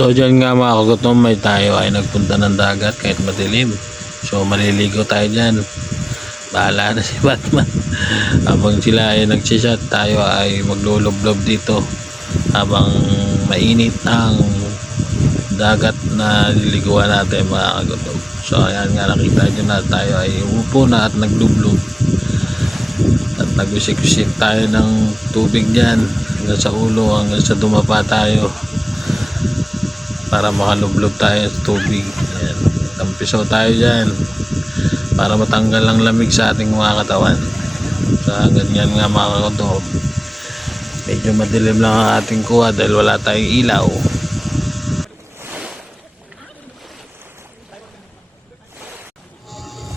So dyan nga mga kagutom, may tayo ay nagpunta ng dagat kahit madilim. So maliligo tayo dyan. Bahala na si Batman. Habang sila ay nagsishot, tayo ay maglulublob dito habang mainit ang dagat na liliguan natin mga kagutom. So ayan nga, nakita nyo na tayo ay upo na at naglublob at nagwisik-wisik tayo ng tubig dyan hanggang sa ulo, hanggang sa dumapa tayo para makalublob tayo sa tubig. Ayan, tampisaw tayo dyan para matanggal ang lamig sa ating mga katawan. So ganyan nga mga kagutom, medyo madilim lang ang ating kuha dahil wala tayong ilaw.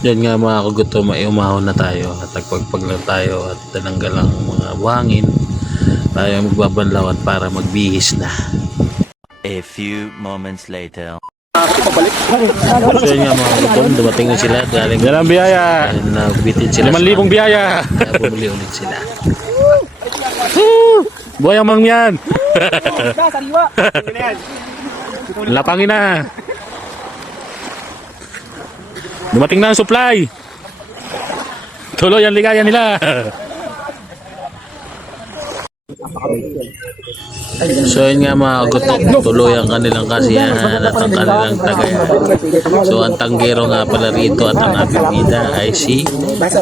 Yan nga mga kagutom, ay umahon na tayo at nagpagpag lang tayo at tinanggal ang mga buhangin. Tayo magbabanlawan para magbihis na. A few moments later. So yan nga mga kagutom, dumating na sila galing. Yan ang biyaya. Nagbitin sila 5,000 biyaya. kaya bumili ulit sila. Buhay ang mangyan. Lapangin na. Dumating na ang supply. Tuloy ang ligaya nila. So yun nga mga kagutom, tuloy ang kanilang kasiyahan at ang kanilang tagayan. So ang tanggero nga pala rito at ang aming bida ay si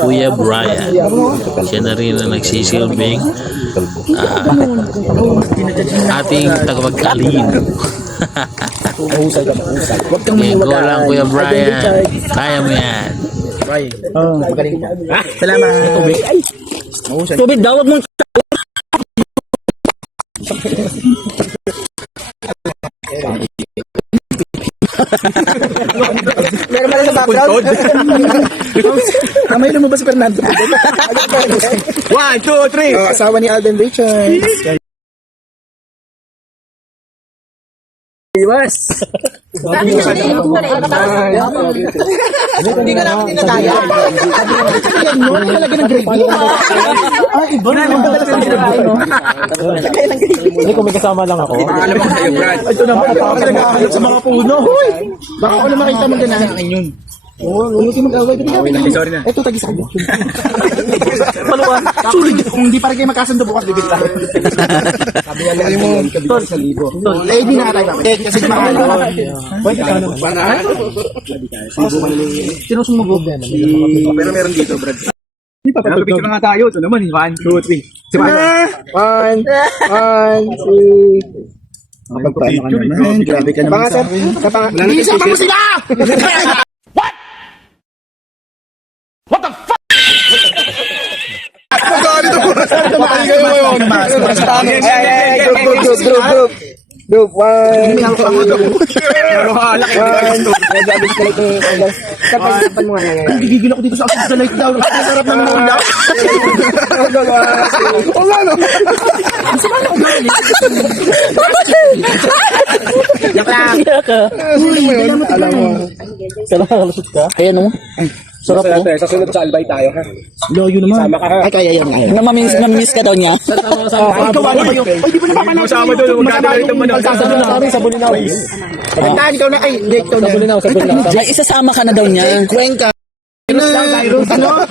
Kuya Brian. Siya na rin ang nagsisilbing ating tagapagkalino. Okay, go lang Kuya Brian, kaya mo yan. Salamat. Tubig daw, wag mong meron ba sa background? May lumabas si Fernando. 1, 2, 3. Asawa ni Alden Richards. Iwas. Hindi ka na ako tinataya. Ano talaga ng grade? Iba na lang talaga ng grade. Hindi ko may kasama lang ako. Alam mo sa'yo, Brad. Ito naman, ako nag-ahalap sa mga puno. Baka ako na makita mo din sa akin yun. Oo, umuti mag-away. Sorry na. Ito, tag-isang. Paluwa. Sulit. Kung hindi pa rin kayo magkasundo bukas, bibig tayo. Sabi nga lang mo, kabigay sa libo. Eh, di na tayo. Eh, kasi mahal. Pwede ka naman. Para? Sino sumugod? Pero meron dito, Brad. Hindi pa picture na nga tayo. Ito naman, 1, 2, 3. 1, 2, 3. Makapagpapicture naman. Grabe ka naman sa akin. Iisama mo sila! What? What the fuck? Magalit ako. Mapahingay mo yun. Group 1. Gigigil ako dito sa asas na light down. Sarap na mga ulam. O nga no. Sumala ko galing. Yak lang. Alam mo. Salamat kalusot ka. Ayan o. Sarap po. Sa sunod sa Albay tayo ha. Loyo naman. Sama ka ha. Ay kaya yan. Namimiss ka daw niya. Ikaw ano ba yun? Ay di ba napapanood sa iyo? Magkakalit mo na. Sa Bulinaw. Ikaw na ay. Ikaw na. Sa Bulinaw. Ay, isasama ka na daw niya. Cuenca. Cyrus ano?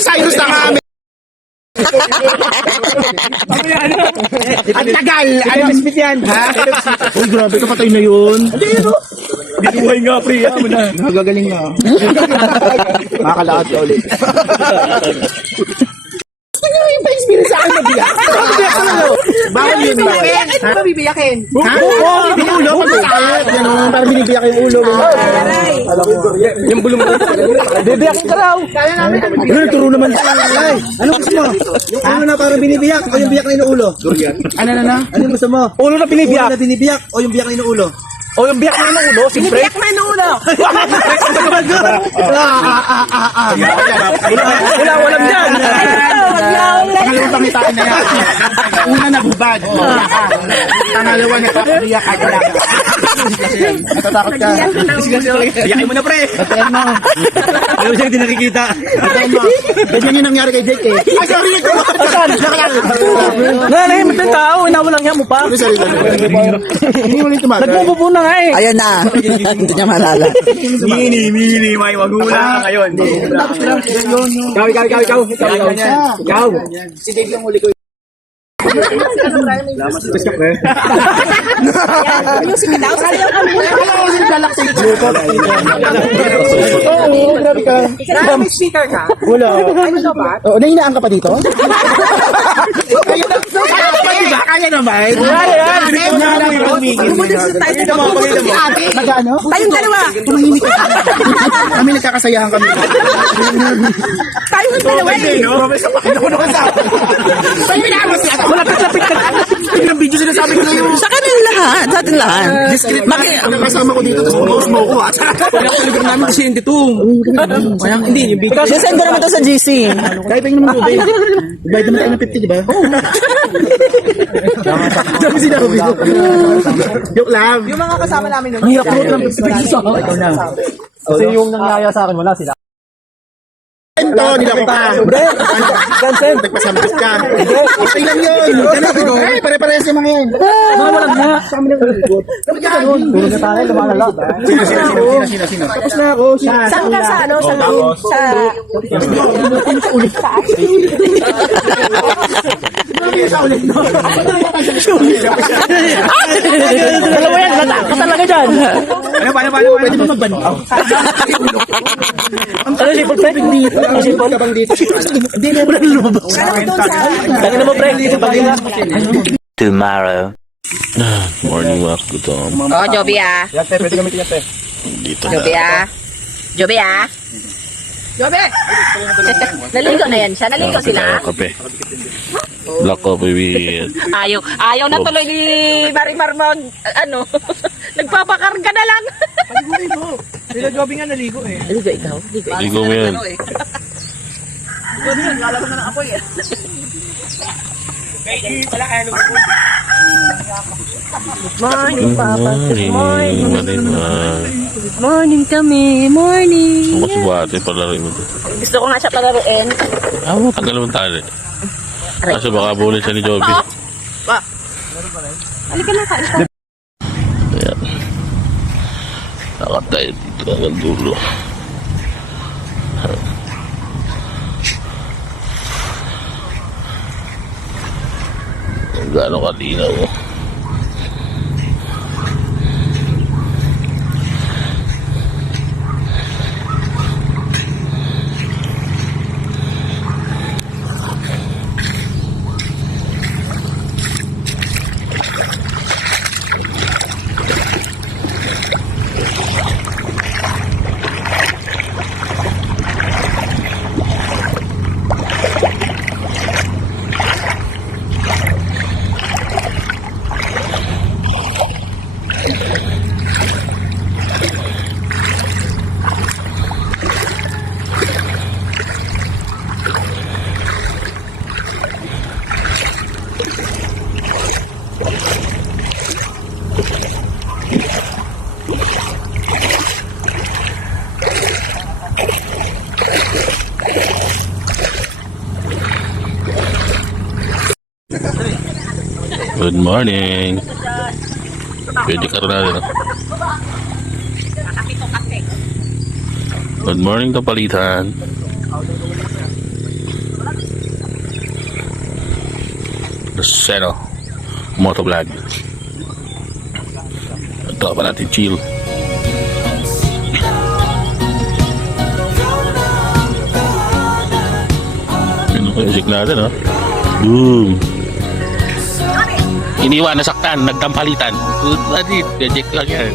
Cyrus na kami. Ang tagal! Ano mas yan? Ha? Uy, grabe ka, patay na yun. Binuhay nga, pre. Nagagaling nga. Makakalaot ka ulit. Gusto nyo yung pa-experience sa akin na biyak? Bawal yun ba? Ano ba bibiyakin? Ha? Oo, yung ulo. Parang binibiyak yung ulo. Yung bulong mo. Bibiyakin ka raw. Kaya namin. Turo naman sa ay. Ano gusto mo? Yung ulo na parang binibiyak o yung biyak na yung ulo? Ano na? Ano gusto mo? Ulo na binibiyak. Ulo na binibiyak o yung biyak na yung ulo? O yung biyak na yung ulo? Binibiyak na yung ulo. Wala, walang dyan. Pangalawang pangitain na yan. Una na bubad. Pangalawa na papabiyak. Natatakot ka. Iyakin mo na, pre. Batayan mo. Pero siya hindi nakikita. Batayan mo. Ganyan yung nangyari kay Jake eh. Ay, sorry. Saan? Nanahimik ng tao, inawalang niya mo pa. Hindi mo ulit tumagal. Nagbububo na nga eh. Ayun na. Hindi niya malala. Mini, may wagula ngayon. Ikaw. Si Dave yung huli ko. Music ka daw, sasayaw ka muna. Oo, grabe ka. May speaker ka? Wala. Ano ba? Oo, nahinaan ka pa dito? Kaya naman. Magano? Tayong dalawa. Tumahimik ka. Kami nagkakasayahan kami. Tayong dalawa eh. Professor, pakinuno ka sa akin. Sa'yo pinakamas niya. Malapit-lapit ka. Yung video sinasabi ko ngayon. Sa kanila lahat, sa atin lahat. Kasama ko dito, tapos bumawas mo ako. Wala ko lugar namin kasi hindi to. Kaya hindi, yung video. Send ko naman to sa GC. Kaya pingin naman tubig. Bayad naman tayo ng 50, di ba? Sabi sinabi ko. Joke lang. Yung mga kasama namin nun. Ang hirap ko ng 50 pesos ako. Ikaw na. Kasi yung nangyaya sa akin, wala sila. Ito, nilako ka. Bre, cancel. Nagpasampas ka. Okay lang yun. Ay, pare-parehas yung mga yan. Mga walang nga. Tulog na tayo, lumalala. Sino? Tapos na ako. Saan ka sa ano? Sa Dalawa yan, ka talaga dyan. Paano? Pwede mo magbantaw. Ano si Paul? Ang sipon ka bang dito? Hindi na wala lumabas. Tangin na mo, pre. Tomorrow. Morning walk ko to. Oh, Joby ah. Yan, te, pwede gamitin yan, te. Dito Joby na. ah. Joby ah. Joby! Naligo na yan siya. Naligo sila. Kape. Black coffee with Ayaw na tuloy ni Marimar mag, ano, nagpapakarga na lang. Sila Joby nga naligo eh. Ligo ikaw. Ligo. Ligo mo yan. Morning, Papa. Good morning. Morning. Morning kami. Morning. Ako sa bate, palaro mo to. Gusto ko nga siya palaruin. Tagal naman tayo. Kasi baka bulin siya ni Joby. Halika na, kain ka. Ayan. Nakatay dito hanggang dulo. Gano'ng kalinaw. Good morning. Pwede ka rin natin. Good morning, Kapalitan. Lucero Motovlog. Ito pa natin chill. Yun ang music natin, ha? Boom! Iniwan, nasaktan, nagtampalitan. Good morning, gadget lang yan.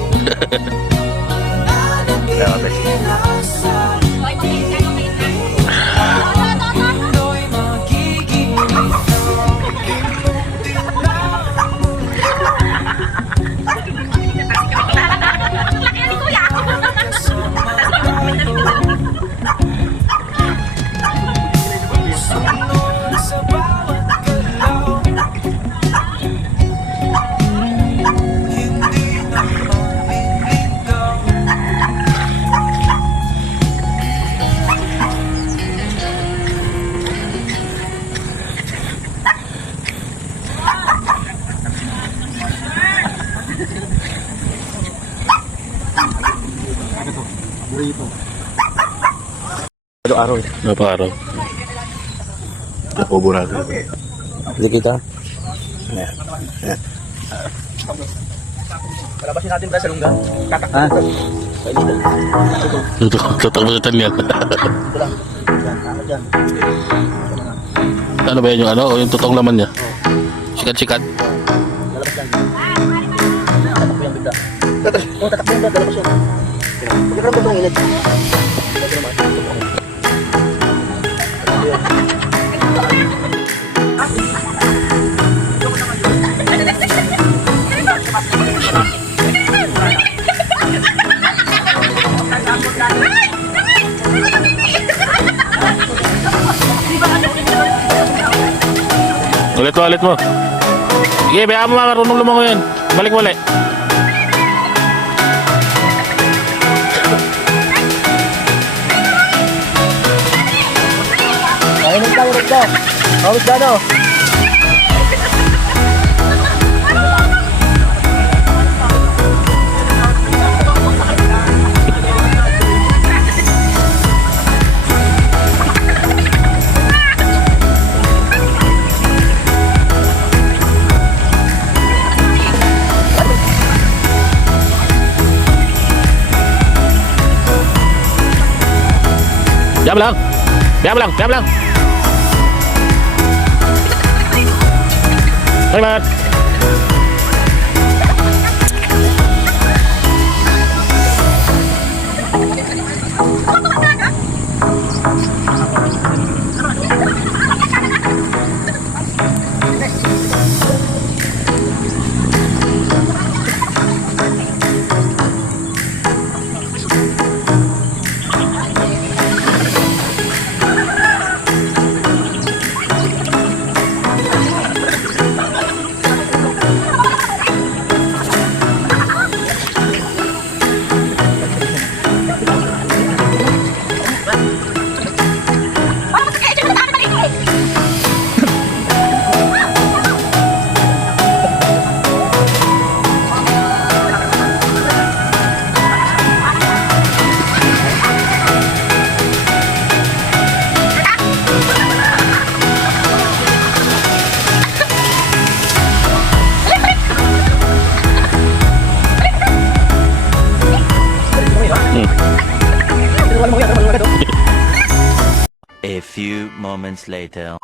Araw-araw. Naparaw. Nakubo natin. Hindi kita. Palabasin natin ba sa lungga? Ha? Tatakbutan yan. Ano ba yan yung ano? O yung totoong laman niya? Sikat-sikat. Tatakbo yan ba? Lalabas yan. Pagkakaroon ba ng init? Ulit mo. Sige, bayaan mo marunong lumango yan. Balik wala. Ayun ka. Hawis na no? Diam lang. Hai, Mat. A few moments later.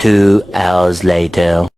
Two hours later.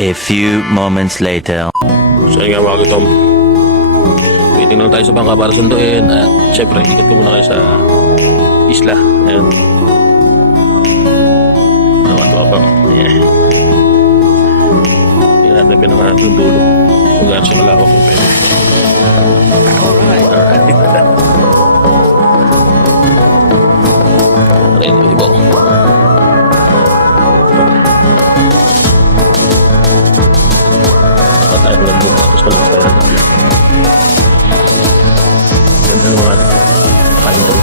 A few moments later. So yun nga mga gutom. Waiting lang tayo sa bangka para sunduin. At syempre, ikot ko muna kayo sa isla. Ayan. Naman pa. Yeah. Pinatapin naman natin yung dulo. Kung gaano siya kalawak kung pwede. Alright. Ready to go. Patay ko lang mo. Tapos ko lang tayo. Ganda ng mga kain daw.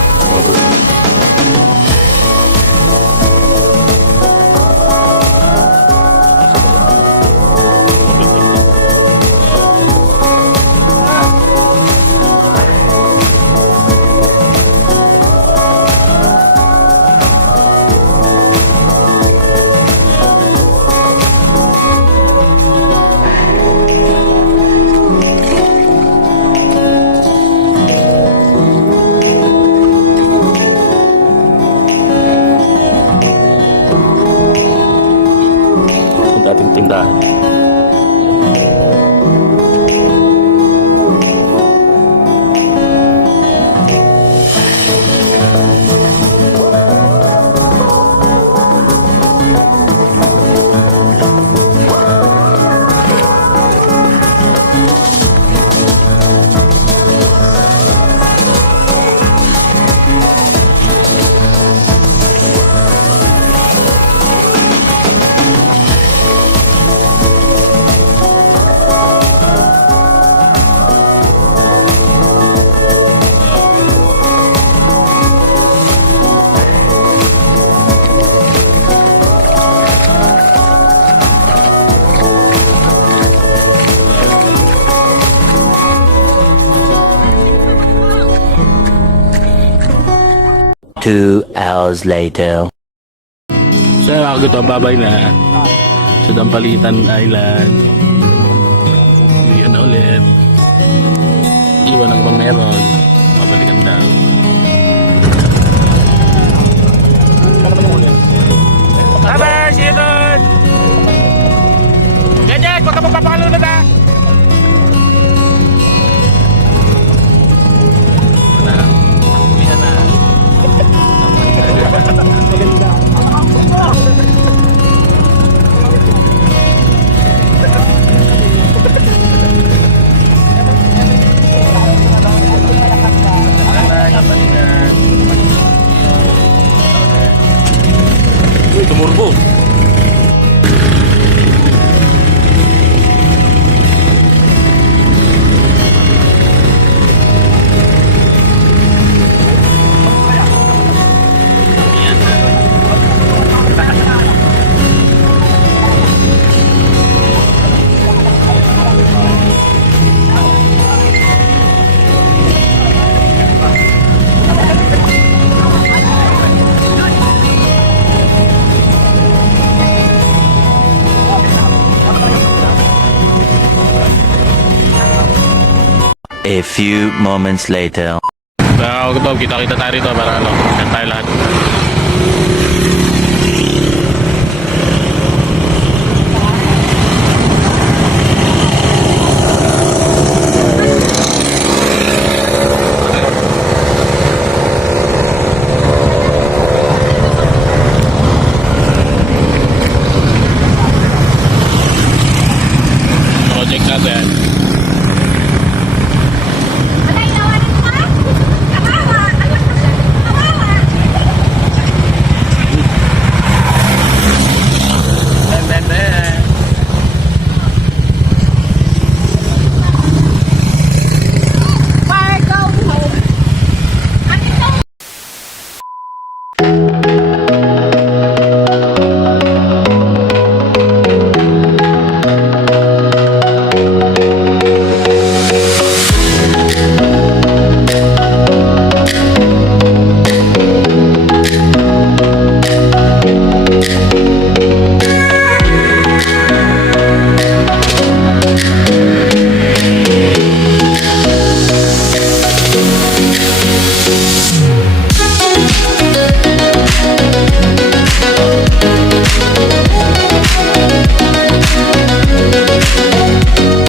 Ang dating tindahan. Two hours later. So yun mga gutom, babay na. Sa Dampalitan Island. Iyan na ulit. Iwan ang bang meron. Babalikan daw. Bye-bye! See you doon! Ganyan! Huwag ka mapapakalunod ha! Uy, tumurbo! A few moments later. Kita-kita tayo rito para ano, tayo lahat.